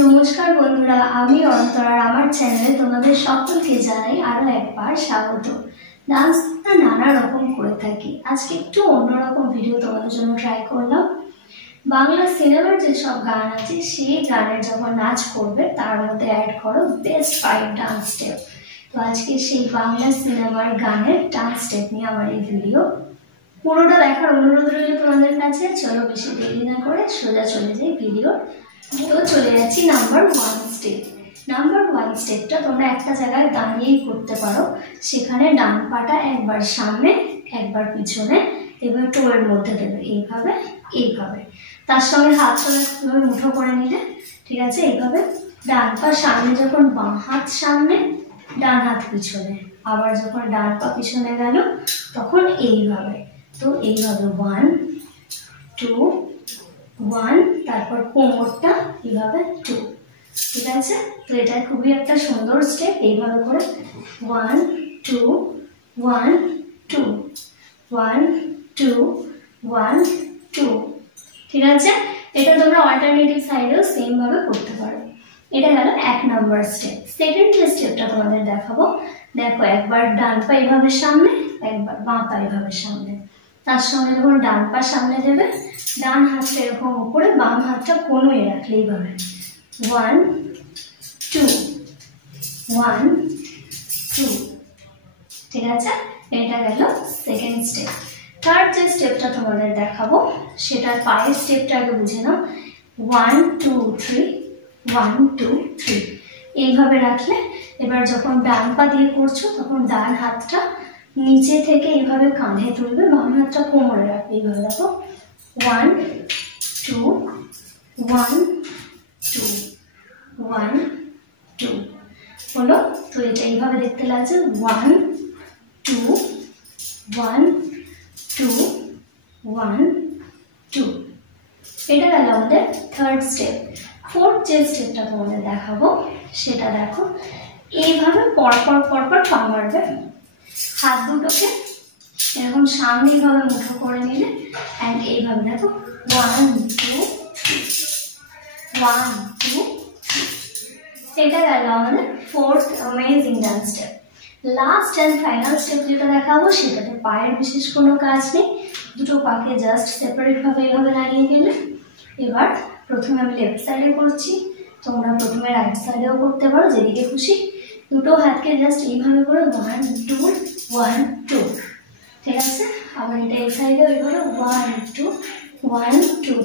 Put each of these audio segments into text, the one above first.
নমস্কার বন্ধুরা, আমি অন্তরা। আমার চ্যানেলে তোমাদের সকলকে জানাই আরো একবার স্বাগত। ডান্সটা নানা রকম করে থাকি, আজকে একটু অন্যরকম ভিডিও তোমাদের জন্য ট্রাই করলাম। বাংলা সিনেমার যেসব গান আছে সেই গানের যখন নাচ করবে তার মধ্যে অ্যাড করো বেস্ট 5 ডান্স স্টেপ। তো আজকে সেই বাংলা সিনেমার গানের ডান্স স্টেপ নিয়ে আমার এই ভিডিও। পুরোটা দেখার অনুরোধ রইল তোমাদের কাছে। চলো বেশি দেরি না করে সোজা চলে যাই ভিডিও। তো চলে যাচ্ছি নাম্বার 1 স্টেপ। নাম্বার 1 স্টেপটা তোমরা একটা জায়গায় দাঁড়িয়েই করতে পারো। সেখানে ডান পাটা একবার সামনে একবার পিছনে, এবার টোয়ের মধ্যে দেবে এইভাবে এইভাবে। তার সঙ্গে হাত সঙ্গে মুঠো করে নিলে, ঠিক আছে। এইভাবে ডান পা সামনে, যখন বাঁ হাত সামনে ডান হাত পিছনে, আবার যখন ডান পা পিছনে গেল তখন এইভাবে। তো এইভাবে 1 2 1, তারপর কোমরটা এইভাবে 2, ঠিক আছে। তো এটা খুবই একটা সুন্দর স্টেপ। এইভাবে করে 1 2 1 2 1 2 1 2, ঠিক আছে। এটা তোমরা অল্টারনেটিভ সাইডেও সেম ভাবে করতে পারো। এটা গেল 1 নাম্বার স্টেপ। সেকেন্ড যে স্টেপটা তোমাদের দেখাবো, দেখো একবার ডান পা এইভাবে সামনে, একবার বাঁ পা এইভাবে সামনে। তার সঙ্গে যখন ডান পা সামনে দেবে, ডান হাতটা এরকম উপরে, বাম হাতটা কোনোই রাখলে এইভাবে 1 2 1 2, ঠিক আছে। এটা গেল সেকেন্ড স্টেপ। থার্ড যে স্টেপটা তোমাদের দেখাবো সেটার পায়ের স্টেপটা আগে বুঝে নাও। 1 2 3 1 2 3 এইভাবে রাখলে, এবার যখন ডান পা দিয়ে করছো তখন ডান হাতটা নিচে থেকে এইভাবে কাঁধে তুলবে, বাম হাতটা কোমরে রাখবে এইভাবে। দেখো 1 2 1 2 1 2 হলো। তো এটা এইভাবে দেখতে লাগছে 1 2 1 2 1 2। এটা গেল আমাদের থার্ড স্টেপ। ফোর্থ যে স্টেপটা তোমাদের দেখাবো সেটা দেখো, এইভাবে পরপর পরপর পা মারবে। হাত দুটোকে এরকম সামনে এইভাবে মুঠো করে নিলে, অ্যান্ড এইভাবে দেখো 1 2 1 2। এটা গেল আমাদের fourth amazing dance step. Last and final step যেটা দেখাবো সেটাতে পায়ের বিশেষ কোনো কাজ নেই, দুটো পাকে জাস্ট সেপারেট ভাবে এইভাবে দাঁড়িয়ে গেলে। এবার প্রথমে আমি লেফট সাইডে করছি, তোমরা প্রথমে রাইট সাইডেও করতে পারো, যেদিকে খুশি। দুটো হাতকে জাস্ট এইভাবে করে 1 2 1 2, ঠিক আছে। আবার এটা এই সাইডেও এইভাবে 1 2 1 2।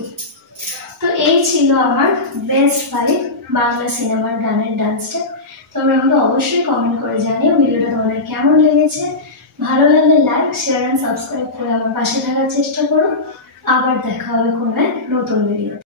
তো এই ছিল আমার বেস্ট 5 বাংলা সিনেমার গানের ডান্স স্টেপ। তোমরা আমাকে অবশ্যই কমেন্ট করে জানিও ভিডিওটা তোমাদের কেমন লেগেছে। ভালো লাগলে লাইক শেয়ার অ্যান্ড সাবস্ক্রাইব করে আমার পাশে থাকার চেষ্টা করো। আবার দেখা হবে কোনো এক নতুন ভিডিও।